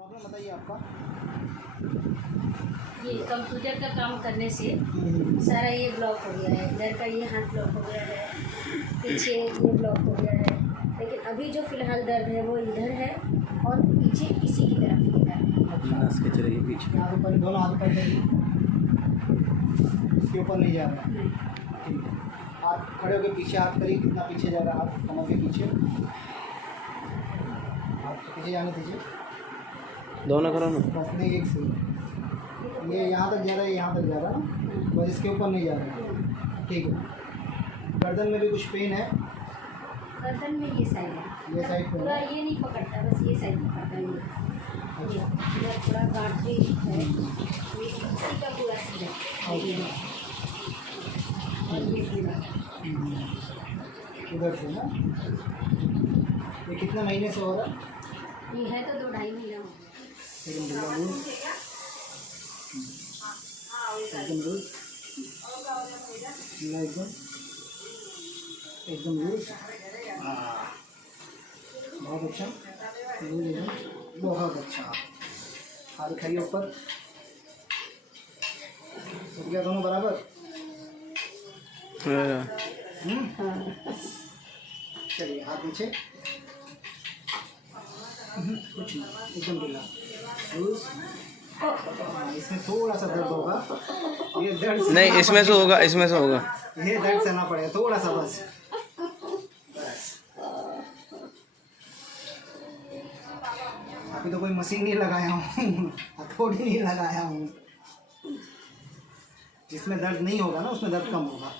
Problem बताइए आपका। ये कंप्यूटर का काम करने से सारा ये ब्लॉक हो गया है। इधर का ये हाथ ब्लॉक हो गया है, पीछे ये ब्लॉक हो गया है। लेकिन अभी जो फ़िलहाल दर्द है वो इधर है और पीछे इसी की तरफ इधर है। नस के चलेगी पीछे, हाथ ऊपर, दोनों हाथ ऊपर करिए, इसके ऊपर नहीं जा रहा है। ठीक है, हाथ खड़े होकर पीछे हाथ करिए, कितना पीछे जा रहा है हाथ कमर के पीछे, हाथ पीछे जाने दीजिए, दोनों करो ना, बस नहीं एक से ये यहाँ तक जा रहा है, यहाँ तक जा रहा है, बस इसके ऊपर नहीं जा रहा है। ठीक है, गर्दन में भी कुछ पेन है? गर्दन में ये साइड है, ये साइड पूरा ये नहीं पकड़ता, बस ये साइड पकड़ता है। ये इधर थोड़ा गांठी है, ये इसी का पूरा सीधा और ये पूरा इधर से ना। ये कितने महीने से हो रहा है? ये है तो 2-2.5 महीना हो गया। एकदम लूज, एकदम लूज। बहुत अच्छा, लूज एकदम, बहुत अच्छा। हाथ खाइए ऊपर, उठ गया दोनों बराबर। चलिए हाथ नीचे, कुछ नहीं, एकदम ढीला लूज। इसमें थोड़ा सा दर्द होगा, ये दर्द नहीं, इसमें से होगा, इसमें से होगा, ये दर्द सहना पड़ेगा थोड़ा सा, बस। अभी तो कोई मशीन नहीं लगाया हूँ, हथौड़ी नहीं लगाया हूँ। जिसमें दर्द नहीं होगा ना उसमें दर्द कम होगा।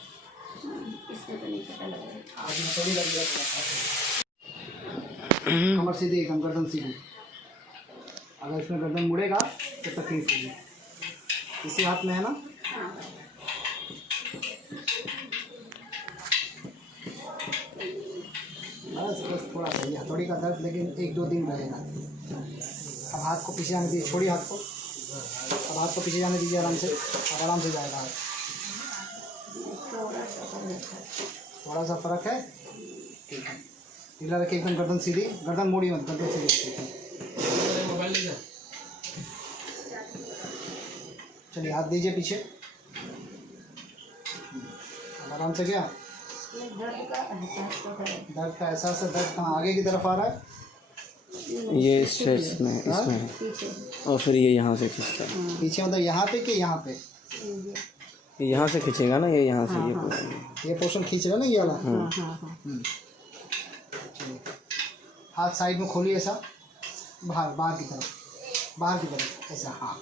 इसमें तो नहीं पता लग रहा है। आज हथौड़ी लग गया, कमर सीधी एकदम, गर्दन सीधी। अगर इसमें गर्दन मुड़ेगा तो तकलीफ होगी। इसी हाथ में है ना? बस बस थोड़ा सा, ये हथौड़ी का दर्द लेकिन 1-2 दिन रहेगा। अब हाथ को पीछे जाने दीजिए, छोड़िए हाथ को, अब हाथ को पीछे जाने दीजिए आराम से, और आराम से जाएगा हाथ। थोड़ा सा फर्क है, ठीक है। ढीला रखिए एकदम, गर्दन सीधी, गर्दन मोड़ी मत, गर्दन सीधी। चलिए हाथ दीजिए पीछे, आराम से। क्या दर्द का एहसास है? दर्द कहाँ, आगे की तरफ आ रहा है? ये स्ट्रेच में, इसमें, और फिर ये यहाँ से खींचता है। पीछे मतलब यहाँ पे कि यहाँ पे? यहाँ से खींचेगा ना, ये यहाँ से, ये पोर्शन खींचेगा ना, ये वाला। हाथ साइड में खोलिए, ऐसा बाहर, बाहर की तरफ, बाहर की तरफ, ऐसा। हाँ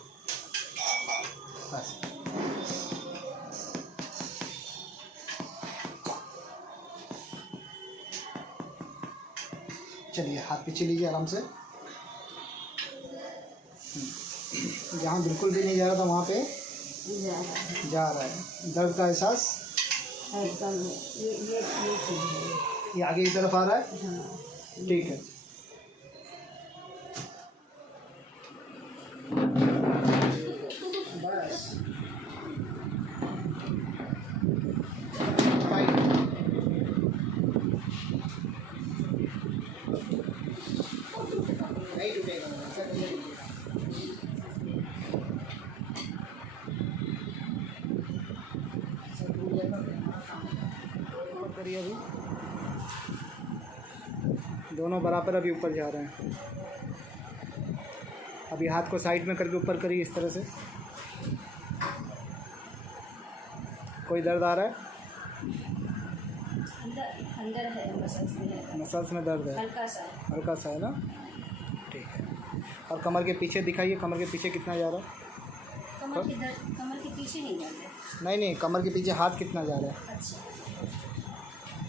बस। चलिए हाथ पीछे लीजिए आराम से। जहाँ बिल्कुल भी नहीं जा रहा था वहाँ पे जा रहा है। दर्द का एहसास ये आगे की तरफ आ रहा है। ठीक है, बस। नहीं टूटेगा, ऐसा नहीं टूटेगा। करिए अभी, दोनों बराबर अभी ऊपर जा रहे हैं। अभी हाथ को साइड में करके ऊपर करिए इस तरह से। कोई दर्द आ रहा है? अंदर है, मसल्स में दर्द है, हल्का सा है ना? ठीक है। और कमर के पीछे दिखाइए, कमर के पीछे कितना जा रहा है? कमर के पीछे नहीं जा रहा है। नहीं, कमर के पीछे हाथ कितना जा रहा है? अच्छा,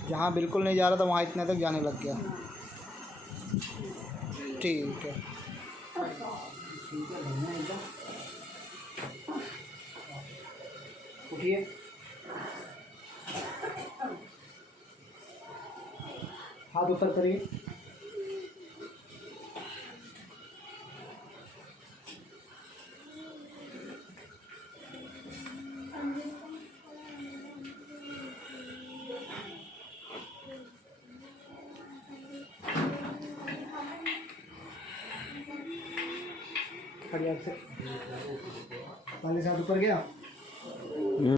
जहाँ बिल्कुल नहीं जा रहा था वहाँ इतने तक जाने लग गया। ठीक है, उठिए। हाथ ऊपर करिए। खड़िया से वाले साथ ऊपर गया